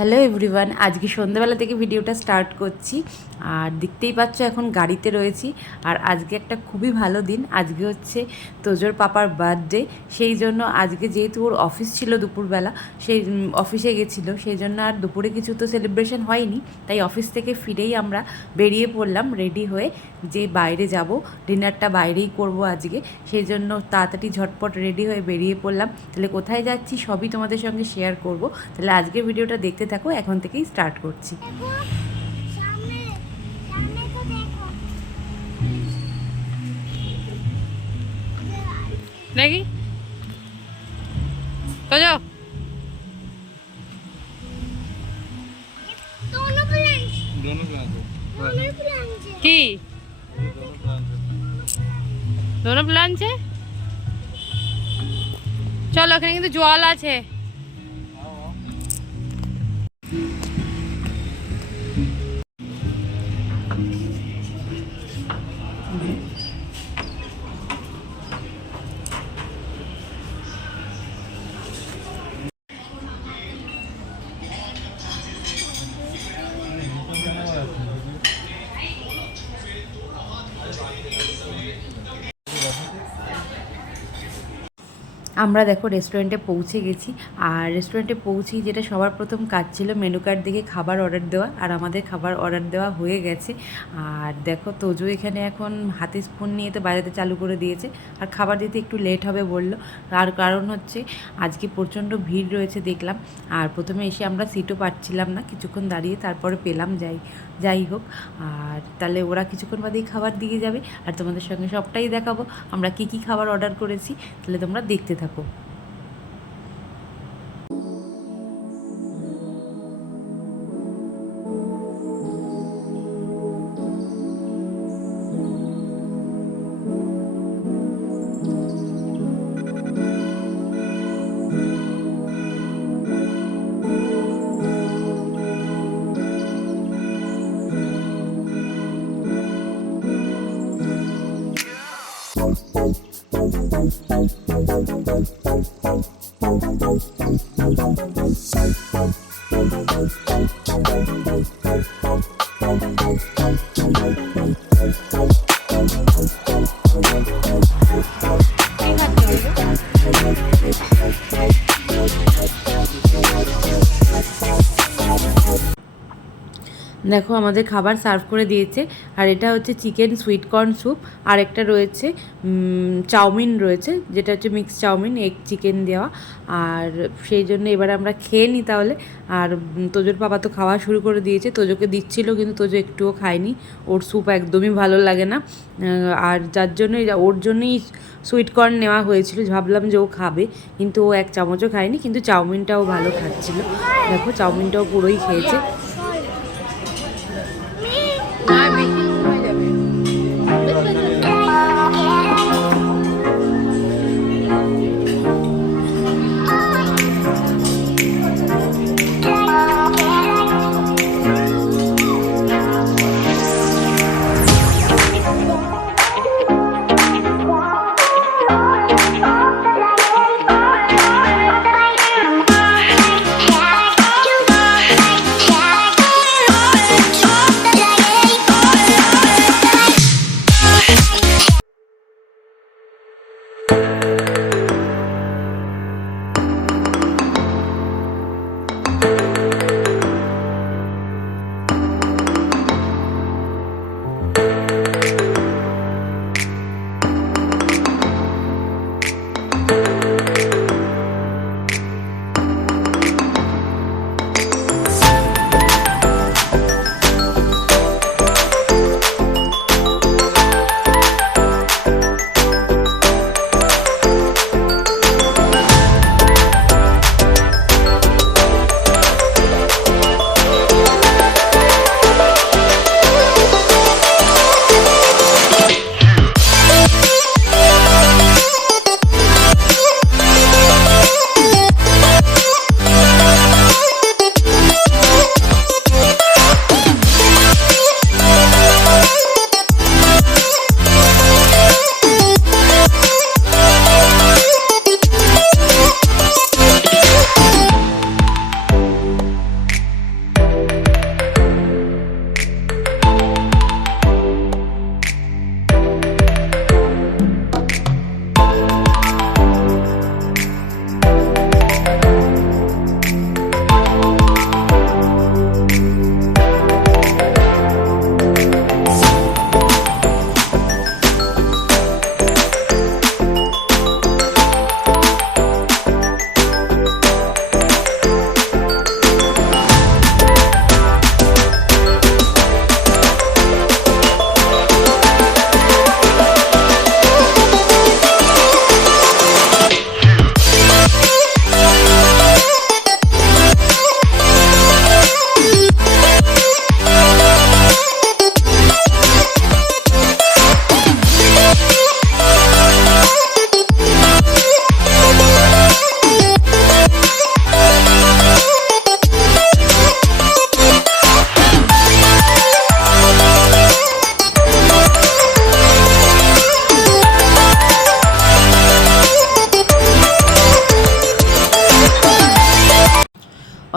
Hello everyone, আজকে সন্ধ্যাবেলা থেকে ভিডিওটা স্টার্ট করছি। আর দেখতেই পাচ্ছ এখন গাড়িতে রয়েছি। আর আজকে একটা খুবই ভালো দিন, আজকে হচ্ছে তোজোর পাপার বার্থডে। সেই জন্য আজকে যেহেতু ওর অফিস ছিল দুপুরবেলা, সেই অফিসে গেছিলো, সেই জন্য আর দুপুরে কিছু তো সেলিব্রেশন হয়নি। তাই অফিস থেকে ফিরেই আমরা বেরিয়ে পড়লাম রেডি হয়ে, যে বাইরে যাব, ডিনারটা বাইরেই করব আজকে। সেই জন্য তাড়াতাড়ি ঝটপট রেডি হয়ে বেরিয়ে পড়লাম। তাহলে কোথায় যাচ্ছি সবই তোমাদের সঙ্গে শেয়ার করব। তাহলে আজকের ভিডিওটা দেখতে থাকো, এখন থেকেই স্টার্ট করছি। দেখি তো যাও। কি দোনো প্ল্যান আছে? চলো, এখানে কিন্তু জল আছে। আমরা দেখো রেস্টুরেন্টে পৌঁছে গেছি। আর রেস্টুরেন্টে পৌঁছেই যেটা সবার প্রথম কাজ ছিল মেনু কার্ড দেখে খাবার অর্ডার দেওয়া। আর আমাদের খাবার অর্ডার দেওয়া হয়ে গেছে। আর দেখো তোজো এখানে এখন হাতে স্পুন নিয়ে তো বাজাতে চালু করে দিয়েছে। আর খাবার দিতে একটু লেট হবে বলল। আর কারণ হচ্ছে আজকে প্রচণ্ড ভিড় রয়েছে দেখলাম। আর প্রথমে এসে আমরা সিটও পাচ্ছিলাম না, কিছুক্ষণ দাঁড়িয়ে তারপরে পেলাম। যাই হোক, আর তাহলে ওরা কিছুক্ষণ বাদেই খাবার দিয়ে যাবে। আর তোমাদের সঙ্গে সবটাই দেখাবো আমরা কী কী খাবার অর্ডার করেছি। তাহলে তোমরা দেখতে থাকো। দেখো আমাদের খাবার সার্ভ করে দিয়েছে। আর এটা হচ্ছে চিকেন সুইট কর্ন স্যুপ। আর একটা রয়েছে চাউমিন রয়েছে, যেটা হচ্ছে মিক্স চাউমিন, এগ চিকেন দেওয়া। আর সেই জন্য এবার আমরা খেয়ে নিই তাহলে। আর তোজোর পাপা তো খাওয়া শুরু করে দিয়েছে, তোজোকে দিচ্ছিল কিন্তু তোজো একটুও খায়নি। ওর স্যুপ একদমই ভালো লাগে না। আর যার জন্যই ওর জন্যই সুইট কর্ন নেওয়া হয়েছিল, ভাবলাম যে ও খাবে, কিন্তু ও এক চামচও খায়নি। কিন্তু চাউমিনটাও ভালো খাচ্ছিল। দেখো চাউমিনটাও পুরোই খেয়েছে।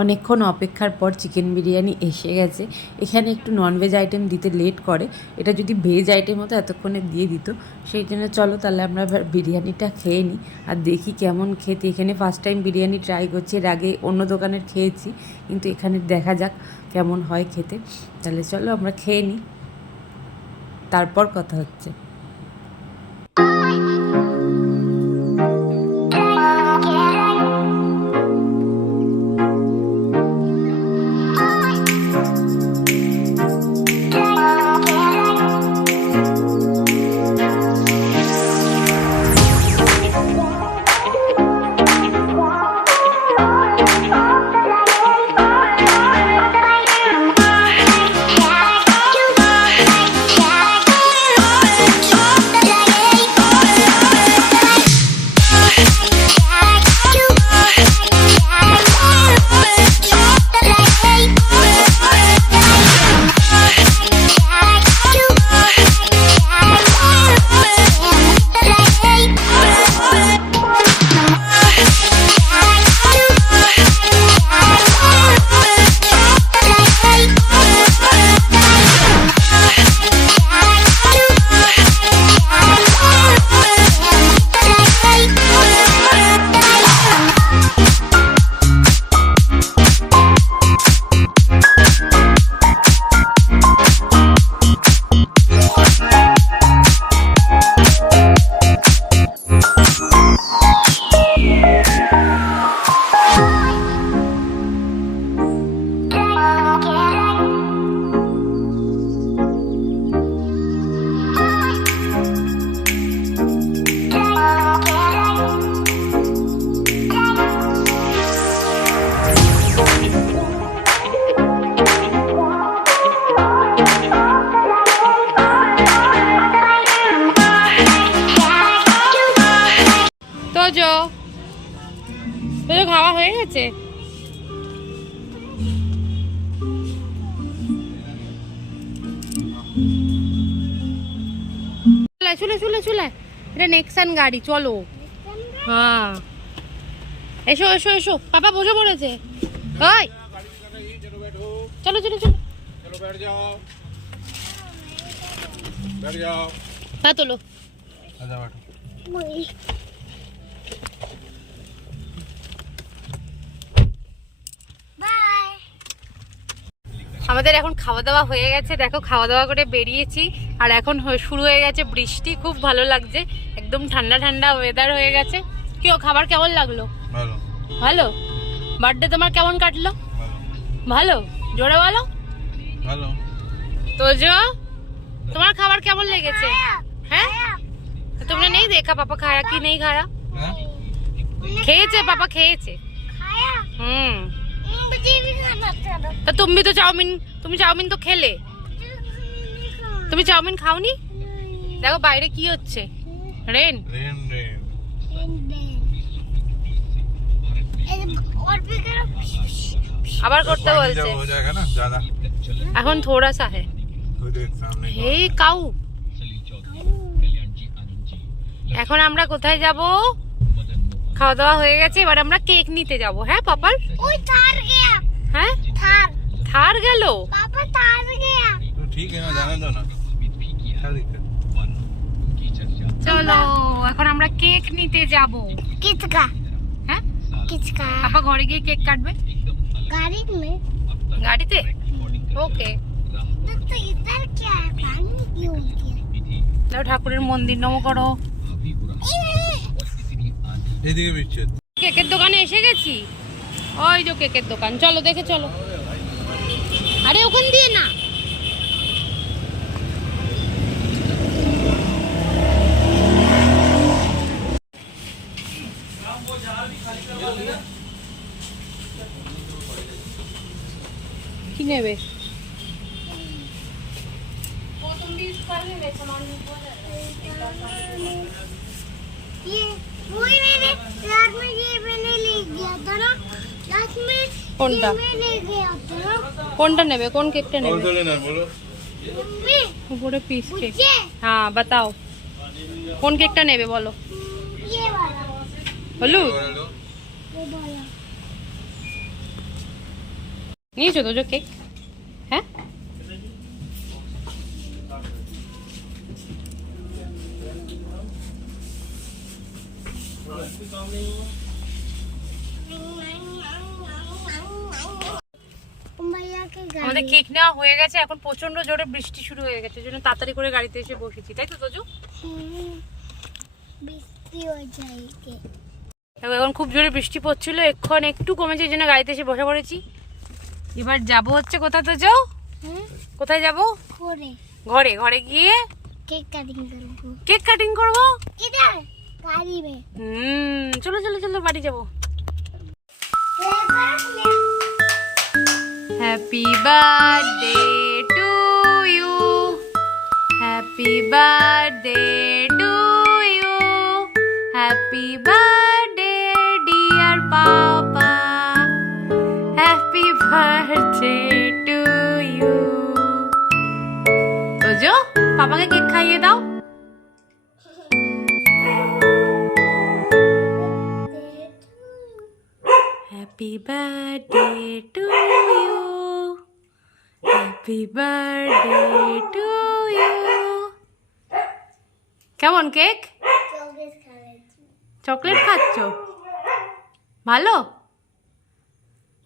অনেকক্ষণ অপেক্ষার পর চিকেন বিরিয়ানি এসে গেছে। এখানে একটু ননভেজ আইটেম দিতে লেট করে, এটা যদি ভেজ আইটেম হতো এতক্ষণে দিয়ে দিত। সেই জন্য চলো তাহলে আমরা বিরিয়ানিটা খেয়ে নিই আর দেখি কেমন খেতে। এখানে ফার্স্ট টাইম বিরিয়ানি ট্রাই করছি, এর আগে অন্য দোকানের খেয়েছি, কিন্তু এখানে দেখা যাক কেমন হয় খেতে। তাহলে চলো আমরা খেয়ে নিই, তারপর কথা হচ্ছে। তোজো খাওয়া হয়ে গেছে? চলে চলে চলে, এটা নেক্সন গাড়ি, চলো। হ্যাঁ এসো এসো এসো, পাপা বসে পড়েছে। ওই চলো চলো চলো, তা তোলো। আমাদের এখন খাওয়া দাওয়া হয়ে গেছে, দেখো খাওয়া দাওয়া করে বেরিয়েছি আর এখন শুরু হয়ে গেছে বৃষ্টি, খুব ভালো লাগছে, একদম ঠান্ডা ঠান্ডা ওয়েদার হয়ে গেছে। কি ও খাবার কেমন লাগলো? ভালো। ভালো? বার্থডে তোমার কেমন কাটলো? ভালো। জোরে বলো। ভালো। তোজো তোমার খাবার কেমন লেগেছে? হ্যাঁ तुमने नहीं देखा पापा खाया कि नहीं खाया? খেয়েছে পাপা, খেয়েছে। तो तुम भी तो चाउमीन, তুমি চাউমিন তো খেলে, তুমি চাউমিন খাওনি? দেখো বাইরে কি হচ্ছে, রেন রেন রেন। আবার করতে বলছে, এখন थोड़ा सा है। হে কাউ, এখন আমরা কোথায় যাব? খাওয়া দাওয়া হয়ে গেছে, এবার আমরা কেক নিতে যাব। হ্যাঁ পাপার ওই থার গয়া। হ্যাঁ থার, থার গেল পাপা, থার গয়া তো ঠিক है ना, जाने दो ना, क्या दिक्कत। চলো এখন আমরা কেক নিতে যাব। কিসকা? হ্যাঁ কিসকা? পাপা ঘরে গিয়ে কেক কাটবে গাড়ি में, গাড়িতে। ওকে তো इधर क्या है, पानी क्यों है? ঠাকুরের মন্দির নম করো। এদিকে বিচ্ছেদ। কেকের দোকানে এসে গেছি, ওই যে কেকের দোকান, চলো দেখে চলো। আরে ওখান দিয়ে না, কি নেবে? কোনটা কোনটা নেবে, কোন কেকটা নেবে? উপরে পিস কেক। হ্যাঁ বাতাও কোন কেকটা নেবে বলো। হলুদ নিয়েছো তোজো কেক? হ্যাঁ, আমাদের কেক নেওয়া হয়ে গেছে। এখন প্রচন্ড জোরে বৃষ্টি শুরু হয়ে গেছে, জন্য তাড়াতাড়ি করে গাড়িতে এসে বসেছি, তাই তো তোজো? এখন খুব জোরে বৃষ্টি পড়ছিল, এখন একটু কমেছে, এই জন্য গাড়িতে এসে বসে পড়েছি। এবার যাব হচ্ছে কোথায় তোজো? কোথায় যাব? ঘরে। ঘরে গিয়ে কেক কাটিং করব। কেক কাটিং করবো। ইধর গাড়ি মে। চলো চলো চলো বাড়ি যাবো। Happy birthday to you, happy birthday to you, happy birthday dear papa, happy birthday to you. Tojo, পাপাকে কেক খাইয়ে দাও। Happy birthday to you, happy birthday to you. কেমন কেক? চকলেট খাচ্ছ? ভালো?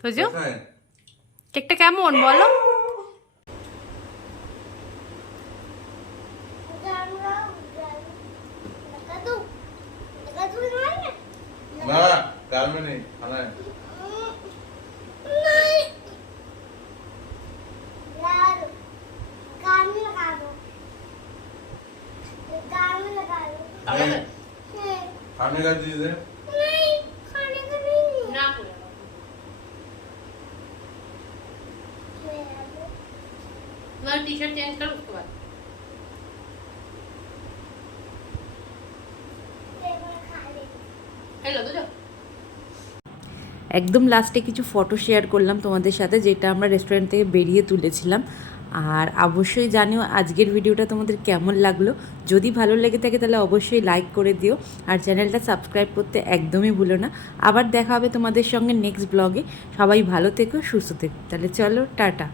তোজো, কেকটা কেমন বলো? ना कार में नहीं खाना है। खाने का चीज है ना। टी शर्ट चेंज कर उसके बाद। हेलो तो একদম লাস্টে কিছু ফটো শেয়ার করলাম তোমাদের সাথে, যেটা আমরা রেস্টুরেন্ট থেকে বেরিয়ে তুলেছিলাম। আর অবশ্যই জানিও আজকের ভিডিওটা তোমাদের কেমন লাগলো। যদি ভালো লেগে থাকে তাহলে অবশ্যই লাইক করে দিও, আর চ্যানেলটা সাবস্ক্রাইব করতে একদমই ভুলো না। আবার দেখা হবে তোমাদের সঙ্গে নেক্সট ব্লগে। সবাই ভালো থেকো, সুস্থ থেকো। তাহলে চলো, টাটা।